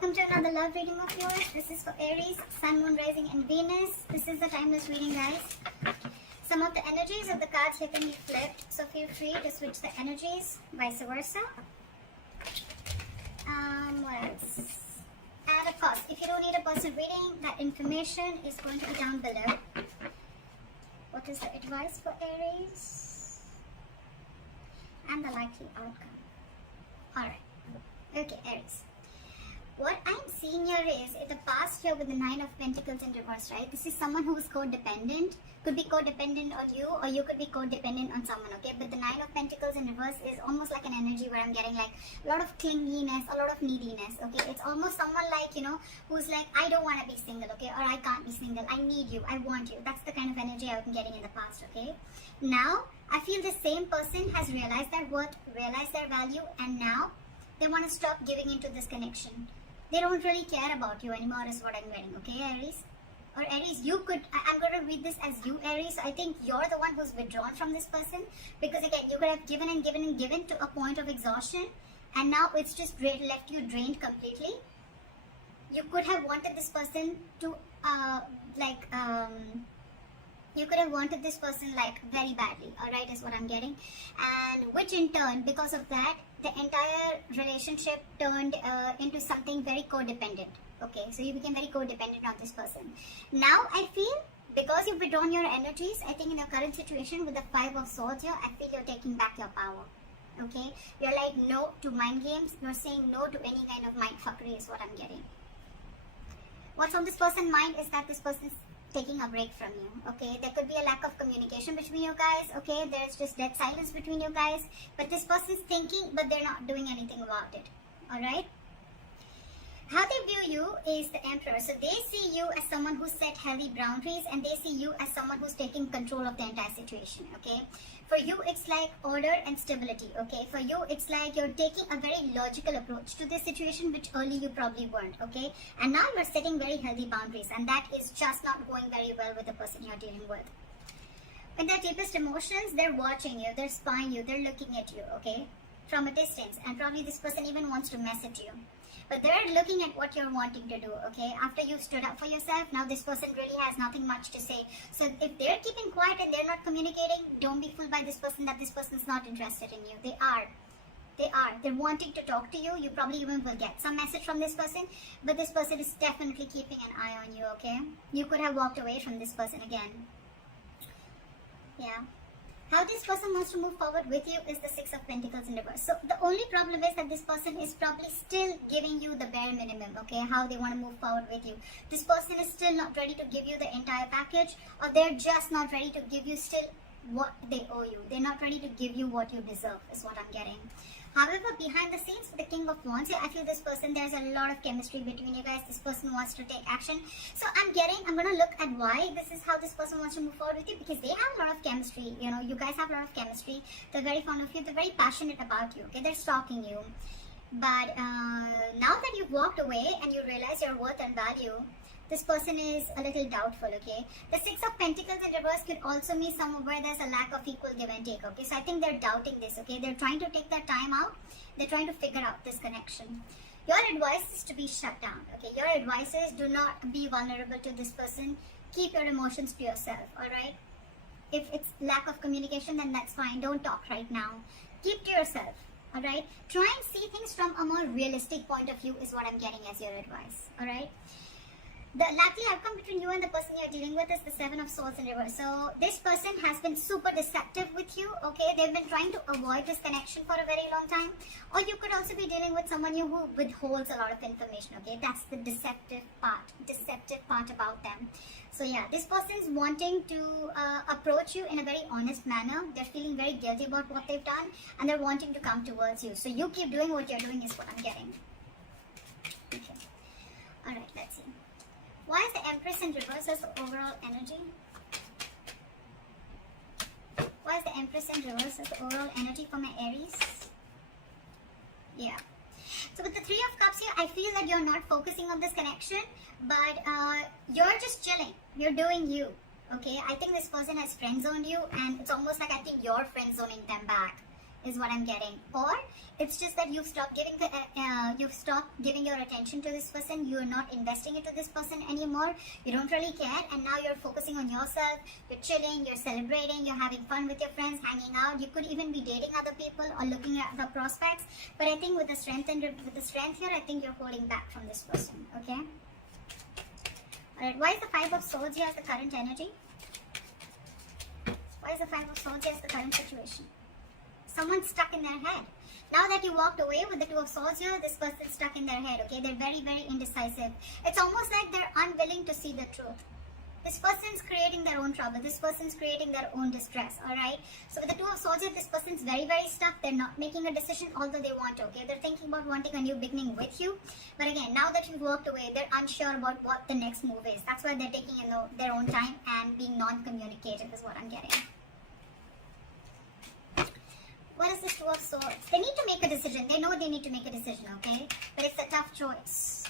welcome to another love reading of yours. This is for Aries, Sun, Moon, Rising and Venus. This is the timeless reading, guys. Some of the energies of the cards here can be flipped, so feel free to switch the energies, vice versa. What else? And of course, if you don't need a personal reading, that information is going to be down below. What is the advice for Aries? And the likely outcome. Alright. Okay, Aries. What I'm seeing here is, in the past here with the Nine of Pentacles in reverse, right? This is someone who is codependent. Could be codependent on you, or you could be codependent on someone, okay? But the Nine of Pentacles in reverse is almost like an energy where I'm getting like a lot of clinginess, a lot of neediness, okay? It's almost someone like, you know, who's like, I don't want to be single, okay? Or I can't be single. I need you. I want you. That's the kind of energy I've been getting in the past, okay? Now, I feel the same person has realized their worth, realized their value, and now they want to stop giving into this connection. They don't really care about you anymore is what I'm getting, okay, Aries? Or Aries, you could, I'm going to read this as you, Aries. I think you're the one who's withdrawn from this person. Because again, you could have given and given and given to a point of exhaustion. And now it's just left you drained completely. You could have wanted this person to, you could have wanted this person like very badly, alright, is what I'm getting. And which in turn, because of that, the entire relationship turned into something very codependent. Okay, so you became very codependent on this person. Now I feel, because you've withdrawn your energies, I think in your current situation with the Five of Swords here, I feel you're taking back your power. Okay, you're like no to mind games. You're saying no to any kind of mind fuckery is what I'm getting. What's on this person's mind is that this person's taking a break from you, okay? There could be a lack of communication between you guys, okay? There's just dead silence between you guys, but this person's thinking, but they're not doing anything about it, alright? How they view you is the Emperor. So they see you as someone who set healthy boundaries, and they see you as someone who's taking control of the entire situation, okay? For you, it's like order and stability, okay? For you, it's like you're taking a very logical approach to this situation, which early you probably weren't, okay? And now you're setting very healthy boundaries, and that is just not going very well with the person you're dealing with. In their deepest emotions, they're watching you, they're spying you, they're looking at you, okay? From a distance, and probably this person even wants to message you. But they're looking at what you're wanting to do, okay? After you've stood up for yourself, now this person really has nothing much to say. So if they're keeping quiet and they're not communicating, don't be fooled by this person that this person's not interested in you. They are. They're wanting to talk to you. You probably even will get some message from this person. But this person is definitely keeping an eye on you, okay? You could have walked away from this person again. Yeah. How this person wants to move forward with you is the Six of Pentacles in reverse. So the only problem is that this person is probably still giving you the bare minimum, okay? How they want to move forward with you. This person is still not ready to give you the entire package, or they're just not ready to give you still what they owe you. They're not ready to give you what you deserve is what I'm getting. However, behind the scenes, for the King of Wands, I feel this person, there's a lot of chemistry between you guys. This person wants to take action. So I'm going to look at why this is how this person wants to move forward with you, because they have a lot of chemistry. You know, you guys have a lot of chemistry. They're very fond of you. They're very passionate about you, okay? They're stalking you. But now that you've walked away and you realize your worth and value, this person is a little doubtful, okay? The Six of Pentacles in reverse could also mean somewhere where there's a lack of equal give and take, okay? So I think they're doubting this, okay? They're trying to take their time out. They're trying to figure out this connection. Your advice is to be shut down, okay? Your advice is do not be vulnerable to this person. Keep your emotions to yourself, alright? If it's lack of communication, then that's fine. Don't talk right now. Keep to yourself, alright? Try and see things from a more realistic point of view is what I'm getting as your advice, alright? The likely outcome between you and the person you're dealing with is the Seven of Swords in reverse. So this person has been super deceptive with you, okay? They've been trying to avoid this connection for a very long time. Or you could also be dealing with someone who withholds a lot of information, okay? That's the deceptive part about them. So yeah, this person's wanting to approach you in a very honest manner. They're feeling very guilty about what they've done, and they're wanting to come towards you. So you keep doing what you're doing is what I'm getting. Okay. Alright, let's see. Why is the Empress in reverse as the overall energy? Why is the Empress in reverse as the overall energy for my Aries? Yeah. So with the Three of Cups here, I feel that you're not focusing on this connection, but you're just chilling. You're doing you. Okay? I think this person has friend zoned you, and it's almost like I think you're friend zoning them back. is what I'm getting. Or it's just that you've stopped giving your attention to this person. You're not investing into this person anymore. You don't really care, and now you're focusing on yourself. You're chilling, you're celebrating, you're having fun with your friends, hanging out. You could even be dating other people or looking at the prospects. But I think with the strength here, I think you're holding back from this person. Okay. Alright, why is the Five of Swords here as the current energy? Why is the Five of Swords here as the current situation? Someone's stuck in their head. Now that you walked away with the Two of Swords here, this person's stuck in their head, okay? They're very, very indecisive. It's almost like they're unwilling to see the truth. This person's creating their own trouble. This person's creating their own distress, alright? So with the Two of Swords here, this person's very, very stuck. They're not making a decision, although they want to, okay? They're thinking about wanting a new beginning with you. But again, now that you've walked away, they're unsure about what the next move is. That's why they're taking their own time and being non-communicative is what I'm getting. What is this Two of Swords? They need to make a decision. They know they need to make a decision, okay? But it's a tough choice.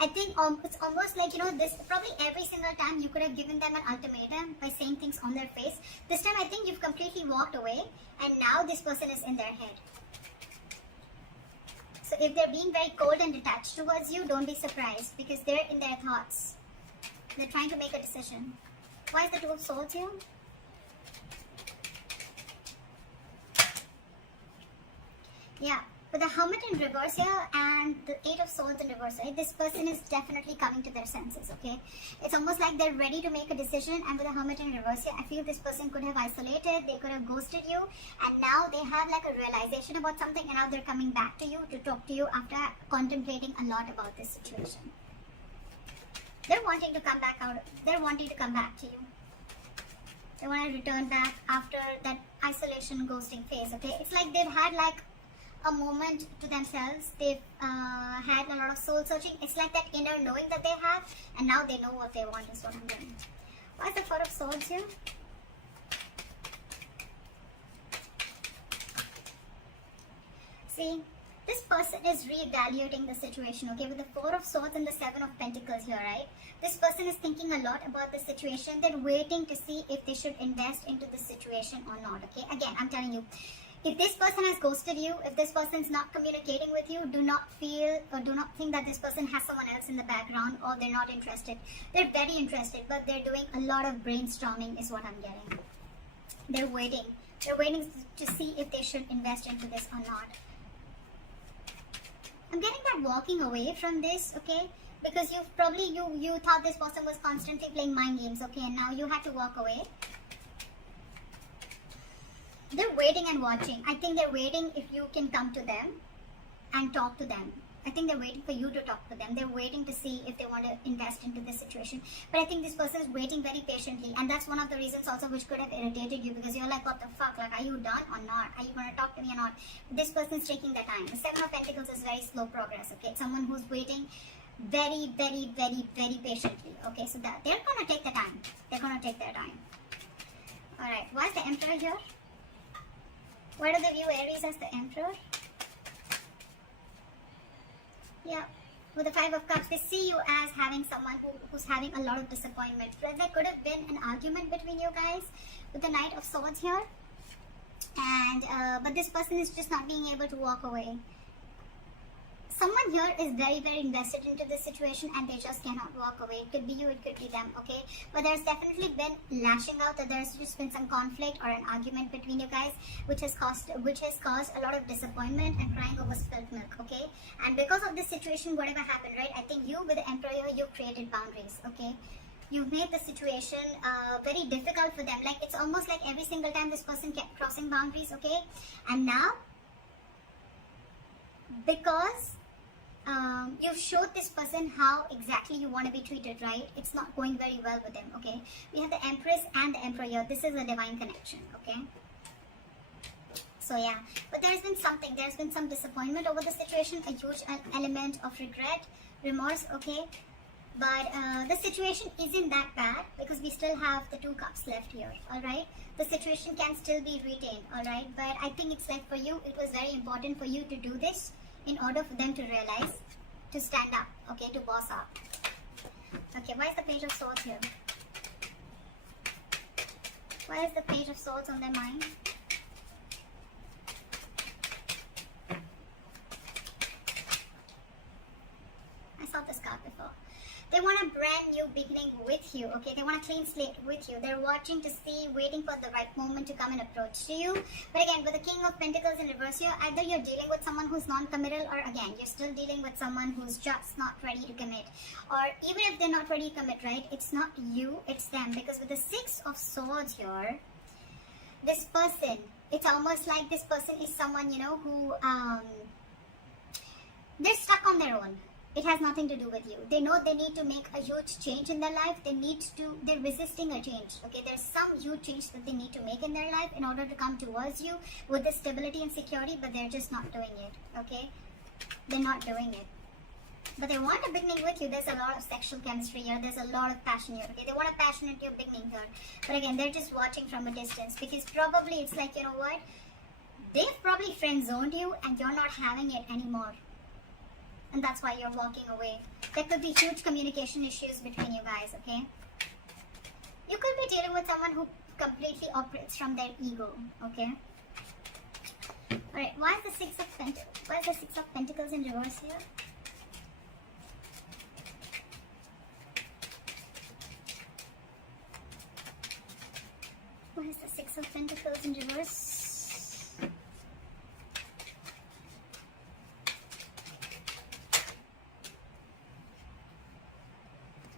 I think it's almost like, this probably every single time you could have given them an ultimatum by saying things on their face. This time I think you've completely walked away, and now this person is in their head. So if they're being very cold and detached towards you, don't be surprised, because they're in their thoughts. They're trying to make a decision. Why is the Two of Swords here? Yeah, with the Hermit in reverse here and the Eight of Swords in reverse, right? This person is definitely coming to their senses, okay? It's almost like they're ready to make a decision, and with the Hermit in reverse here, I feel this person could have isolated, they could have ghosted you, and now they have like a realization about something, and now they're coming back to you to talk to you after contemplating a lot about this situation. They're wanting to come back to you. They want to return back after that isolation ghosting phase, okay? It's like they've had like a moment to themselves. They've had a lot of soul searching. It's like that inner knowing that they have, and now they know what they want is what I'm doing. Why is the Four of Swords here? See, this person is reevaluating the situation, okay? With the Four of Swords and the Seven of Pentacles here, right? This person is thinking a lot about the situation. They're waiting to see if they should invest into the situation or not, okay? Again, I'm telling you, if this person has ghosted you, if this person is not communicating with you, do not feel or do not think that this person has someone else in the background or they're not interested. They're very interested, but they're doing a lot of brainstorming is what I'm getting. They're waiting. They're waiting to see if they should invest into this or not. I'm getting that walking away from this, okay? Because you thought this person was constantly playing mind games, okay? And now you had to walk away. They're waiting and watching. I think they're waiting if you can come to them and talk to them. I think they're waiting for you to talk to them. They're waiting to see if they want to invest into this situation. But I think this person is waiting very patiently. And that's one of the reasons also which could have irritated you, because you're like, what the fuck? Like, are you done or not? Are you going to talk to me or not? This person's taking their time. The Seven of Pentacles is very slow progress, okay? It's someone who's waiting very, very, very, very patiently, okay? So that they're going to take the time. They're going to take their time. Alright, why is the Emperor here? Why do they view Aries as the Emperor? Yeah, with the Five of Cups, they see you as having someone who's having a lot of disappointment. There could have been an argument between you guys with the Knight of Swords here. And, but this person is just not being able to walk away. Someone here is very, very invested into this situation and they just cannot walk away. It could be you, it could be them, okay? But there's definitely been lashing out, or there's just been some conflict or an argument between you guys, which has caused a lot of disappointment and crying over spilt milk, okay? And because of this situation, whatever happened, right? I think you, with the Emperor, you created boundaries, okay? You've made the situation very difficult for them. Like, it's almost like every single time this person kept crossing boundaries, okay? And now, because you've showed this person how exactly you want to be treated, right? It's not going very well with them, okay? We have the Empress and the Emperor here. This is a divine connection, okay? So yeah, but there's been some disappointment over the situation, a huge element of regret, remorse, okay? But the situation isn't that bad because we still have the Two Cups left here, alright? The situation can still be retained, alright? But I think it's like for you, it was very important for you to do this in order for them to realize, to stand up, okay, to boss up. Okay, why is the Page of Swords here? Why is the Page of Swords on their mind? want a brand new beginning with you, okay? They want a clean slate with you. They're watching to see, waiting for the right moment to come and approach to you. But again, with the King of Pentacles in reverse here, either you're dealing with someone who's non-committal, or again, you're still dealing with someone who's just not ready to commit. Or even if they're not ready to commit, right? It's not you, it's them. Because with the Six of Swords here, this person, it's almost like this person is someone, you know, who, they're stuck on their own. It has nothing to do with you. They know they need to make a huge change in their life. They're resisting a change. Okay, there's some huge change that they need to make in their life in order to come towards you with the stability and security, but they're just not doing it. Okay, they're not doing it. But they want a beginning with you. There's a lot of sexual chemistry here. There's a lot of passion here. Okay, they want a passionate beginning here. But again, they're just watching from a distance, because probably it's like, you know what? They've probably friend zoned you and you're not having it anymore. And that's why you're walking away. There could be huge communication issues between you guys, okay? You could be dealing with someone who completely operates from their ego, okay? Alright, why is the Six of Pentacles in reverse here? Why is the Six of Pentacles in reverse?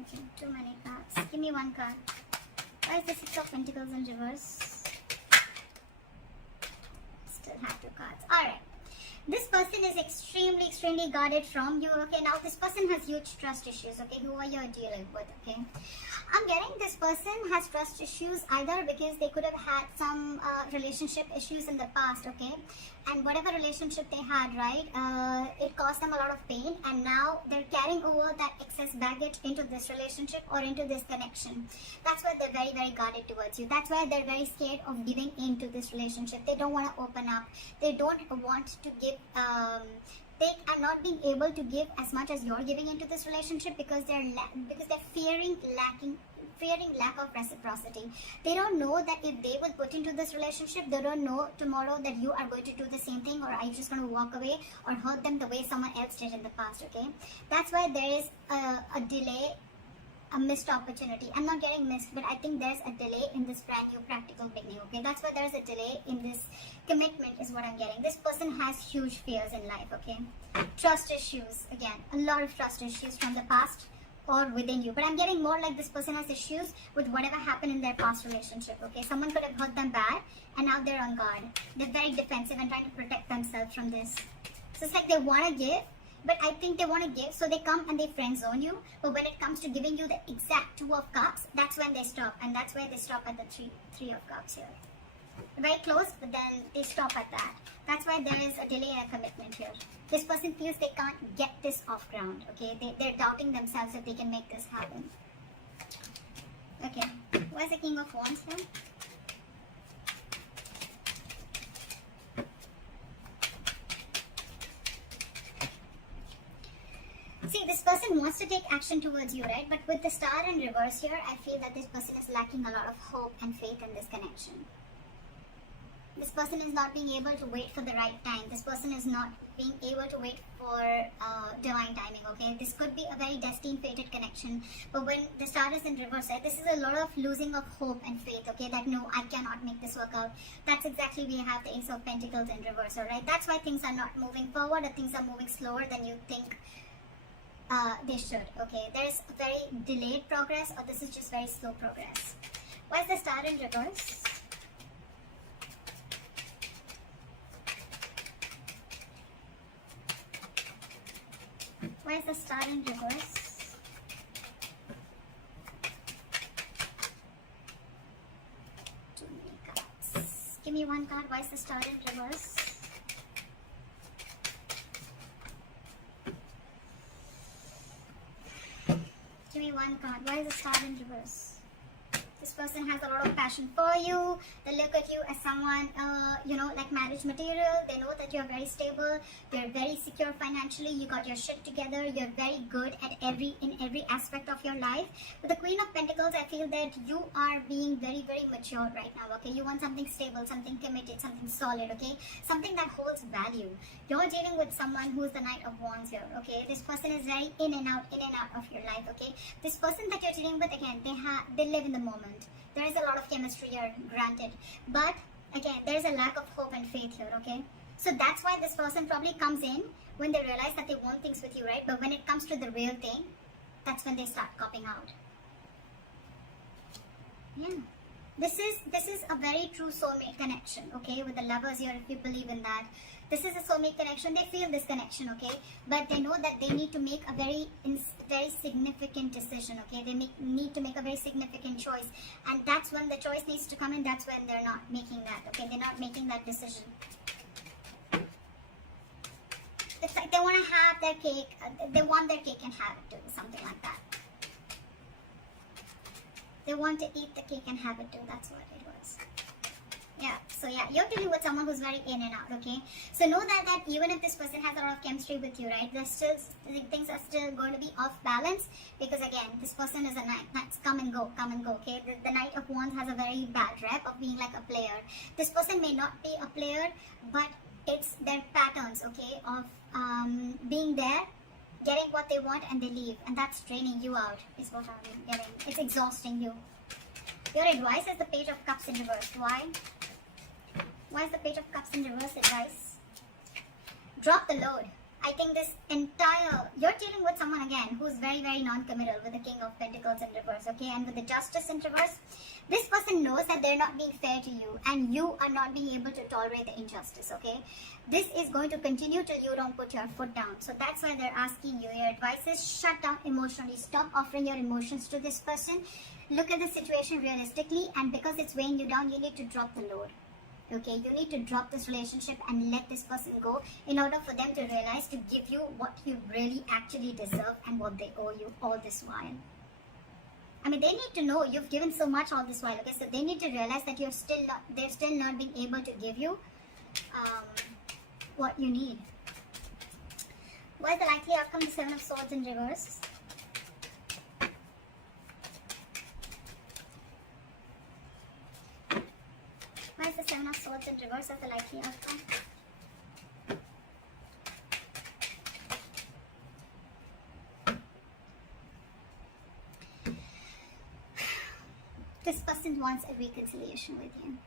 Okay, too many cards. Give me one card. Why is the Six of Pentacles in reverse? Still have two cards. Alright. This person is extremely guarded from you. Okay, now this person has huge trust issues. Okay, who are you dealing with? Okay, I'm getting this person has trust issues either because they could have had some relationship issues in the past. Okay, and whatever relationship they had, right, it caused them a lot of pain, and now they're carrying over that excess baggage into this relationship or into this connection. That's why they're very guarded towards you. That's why they're very scared of giving into this relationship. They don't want to open up. They don't want to give. They are not being able to give as much as you're giving into this relationship because they're fearing lack of reciprocity. They don't know that if they will put into this relationship, they don't know tomorrow that you are going to do the same thing, or are you just going to walk away or hurt them the way someone else did in the past. Okay, that's why there is a delay, a missed opportunity. I'm not getting missed, but I think there's a delay in this brand new practical beginning. Okay, that's why there's a delay in this commitment is what I'm getting. This person has huge fears in life. Okay, trust issues, again, a lot of trust issues from the past or within you, but I'm getting more like this person has issues with whatever happened in their past relationship. Okay, someone could have hurt them bad and now they're on guard. They're very defensive and trying to protect themselves from this. So it's like they want to give, but I think they want to give, so they come and they friend zone you. But when it comes to giving you the exact Two of Cups, that's when they stop, and that's where they stop at the three of Cups here. Very close, but then they stop at that. That's why there is a delay in a commitment here. This person feels they can't get this off ground. Okay, they're doubting themselves if they can make this happen. Okay, where's the King of Wands here? See, this person wants to take action towards you, right? But with the Star in reverse here, I feel that this person is lacking a lot of hope and faith in this connection. This person is not being able to wait for the right time. This person is not being able to wait for divine timing, okay? This could be a very destined, fated connection. But when the Star is in reverse, right, this is a lot of losing of hope and faith, okay? That no, I cannot make this work out. That's exactly we have the Ace of Pentacles in reverse, alright? That's why things are not moving forward, or things are moving slower than you think they should, okay? There's a very delayed progress, or this is just very slow progress. Why is the Star in reverse? Why is the Star in reverse? Too many cards. Give me one card. Why is the Star in reverse? Give me one card. Why is the Star in reverse? This person has a lot of passion for you. They look at you as someone, like marriage material. They know that you're very stable. You're very secure financially. You got your shit together. You're very good at in every aspect of your life. With the Queen of Pentacles, I feel that you are being very, very mature right now, okay? You want something stable, something committed, something solid, okay? Something that holds value. You're dealing with someone who's the Knight of Wands here, okay? This person is very in and out of your life, okay? This person that you're dealing with, again, they live in the moment. There is a lot of chemistry here, granted, but again, there is a lack of hope and faith here, okay? So that's why this person probably comes in when they realize that they want things with you, right? But when it comes to the real thing, that's when they start copping out. Yeah. This is a very true soulmate connection, okay? With the lovers here, if you believe in that. This is a soulmate connection. They feel this connection, okay? But they know that they need to make a very significant decision, okay? They need to make a very significant choice. And that's when the choice needs to come in. That's when they're not making that, okay? They're not making that decision. It's like they want to have their cake. They want their cake and have it too. Something like that. They want to eat the cake and have it too. That's what it was. Yeah, so yeah, you're dealing with someone who's very in and out, okay? So know that even if this person has a lot of chemistry with you, right, there's still, things are still going to be off balance, because again, this person is a knight. Knights come and go, okay? The Knight of Wands has a very bad rep of being like a player. This person may not be a player, but it's their patterns, okay, of being there, getting what they want, and they leave, and that's draining you out, is what I'm getting. It's exhausting you. Your advice is the Page of Cups in reverse. Why? Why is the Page of Cups in reverse advice? Drop the load. I think you're dealing with someone again who's very, very non-committal, with the King of Pentacles in reverse, okay? And with the Justice in reverse, this person knows that they're not being fair to you, and you are not being able to tolerate the injustice, okay? This is going to continue till you don't put your foot down. So that's why they're asking you. Your advice is shut down emotionally. Stop offering your emotions to this person. Look at the situation realistically, and because it's weighing you down, you need to drop the load. Okay, you need to drop this relationship and let this person go in order for them to realize to give you what you really actually deserve and what they owe you all this while. I mean, they need to know you've given so much all this while, okay? So they need to realize that they're still not being able to give you what you need. What is the likely outcome? The Seven of Swords in reverse. Why is the Seven of Swords in reverse as the likely outcome? This person wants a reconciliation with you.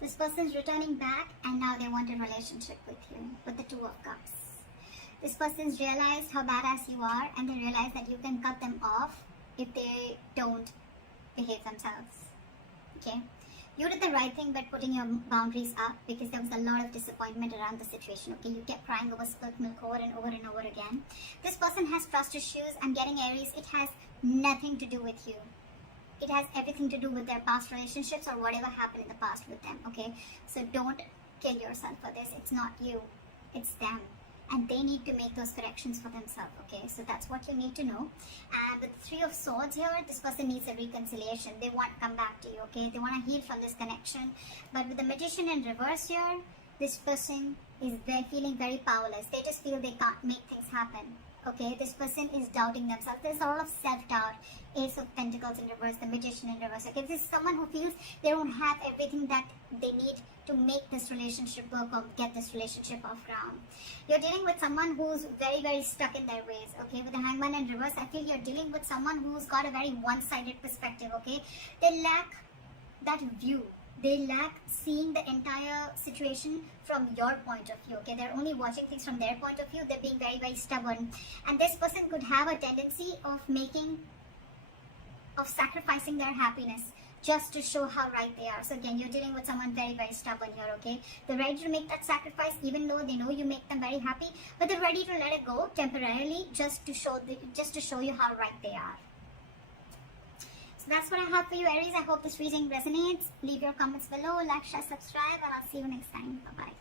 This person's returning back, and now they want a relationship with you, with the Two of Cups. This person's realized how badass you are, and they realize that you can cut them off if they don't behave themselves. Okay? You did the right thing by putting your boundaries up, because there was a lot of disappointment around the situation, okay? You kept crying over spilt milk over and over and over again. This person has trust issues. I'm getting Aries. It has nothing to do with you. It has everything to do with their past relationships or whatever happened in the past with them, okay? So don't kill yourself for this. It's not you. It's them. And they need to make those corrections for themselves, okay? So that's what you need to know. And with Three of Swords here, this person needs a reconciliation. They want to come back to you, okay? They want to heal from this connection. But with the Magician in reverse here, this person is feeling very powerless. They just feel they can't make things happen, okay? This person is doubting themselves. There's a lot of self-doubt. Ace of Pentacles in reverse, the Magician in reverse, okay? This is someone who feels they don't have everything that they need to make this relationship work or get this relationship off ground. You're dealing with someone who's very, very stuck in their ways, okay? With the Hangman in reverse, I feel you're dealing with someone who's got a very one-sided perspective, okay? They lack that view. They lack seeing the entire situation from your point of view, okay? They're only watching things from their point of view. They're being very, very stubborn. And this person could have a tendency of sacrificing their happiness just to show how right they are. So again, you're dealing with someone very, very stubborn here, okay? They're ready to make that sacrifice even though they know you make them very happy, but they're ready to let it go temporarily just to show you how right they are. So that's what I have for you, Aries. I hope this reading resonates. Leave your comments below, like, share, subscribe, and I'll see you next time. Bye-bye.